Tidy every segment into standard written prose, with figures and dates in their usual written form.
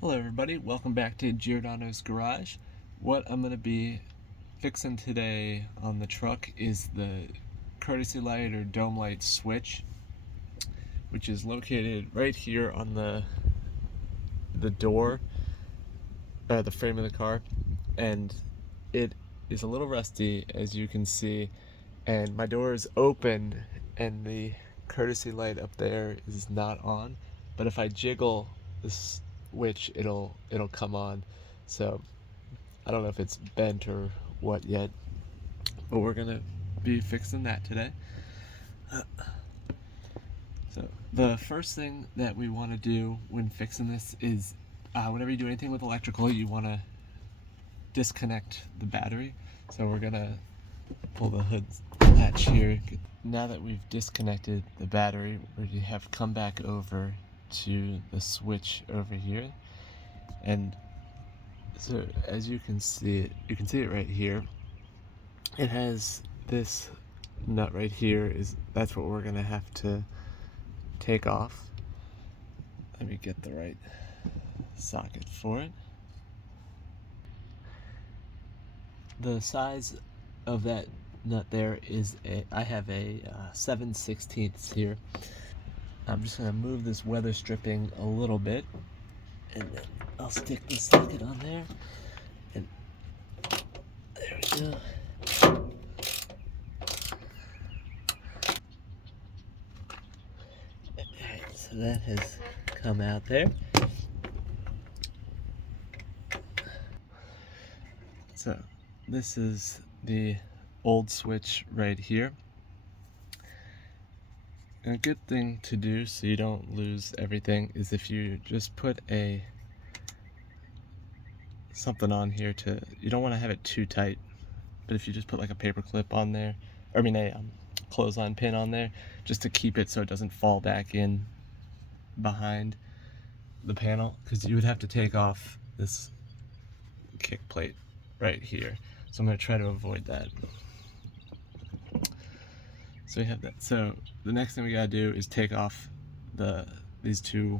Hello everybody, welcome back to Giordano's Garage. What I'm going to be fixing today on the truck is the courtesy light or dome light switch, which is located right here on the door, the frame of the car, and it is a little rusty, as you can see, and my door is open and the courtesy light up there is not on, but if I jiggle this switch it'll come on. So I don't know if it's bent or what yet, but we're gonna be fixing that today. So the first thing that we want to do when fixing this is whenever you do anything with electrical, you want to disconnect the battery. So we're gonna pull the hood latch here. Now that we've disconnected the battery, we have come back over to the switch over here, and so as you can see it right here. It has this nut right here. That's what we're gonna have to take off. Let me get the right socket for it. The size of that nut there is I have a 7/16 here. I'm just going to move this weather stripping a little bit, and then I'll stick the socket on there, and there we go. Alright, so that has come out there. So this is the old switch right here. And a good thing to do so you don't lose everything is if you just put something on here you don't want to have it too tight, but if you just put like a paper clip on there, or a clothesline pin on there, just to keep it so it doesn't fall back in behind the panel, because you would have to take off this kick plate right here. So I'm going to try to avoid that. So we have that. So the next thing we gotta do is take off these two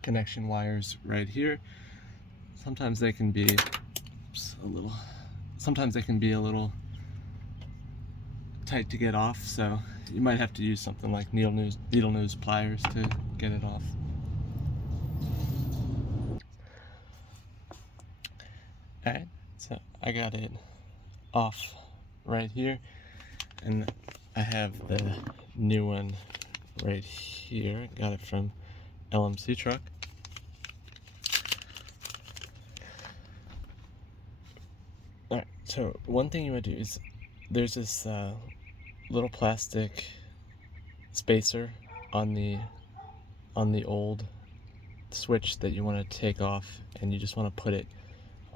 connection wires right here. Sometimes they can be a little tight to get off, so you might have to use something like needle nose pliers to get it off. Alright, so I got it off right here, and I have the new one right here. Got it from LMC truck. Alright, so one thing you would do is there's this little plastic spacer on the old switch that you want to take off, and you just want to put it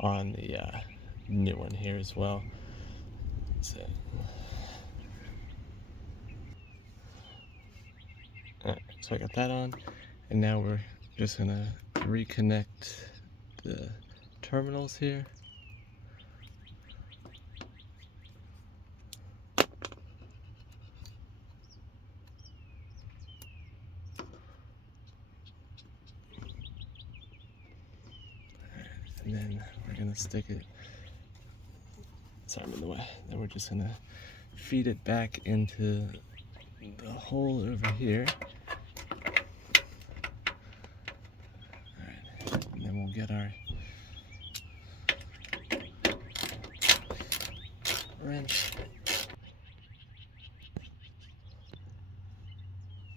on the new one here as well. So so I got that on, and now we're just gonna reconnect the terminals here. And then we're gonna stick it, sorry I'm in the way, then we're just gonna feed it back into the hole over here. Alright, and then we'll get our wrench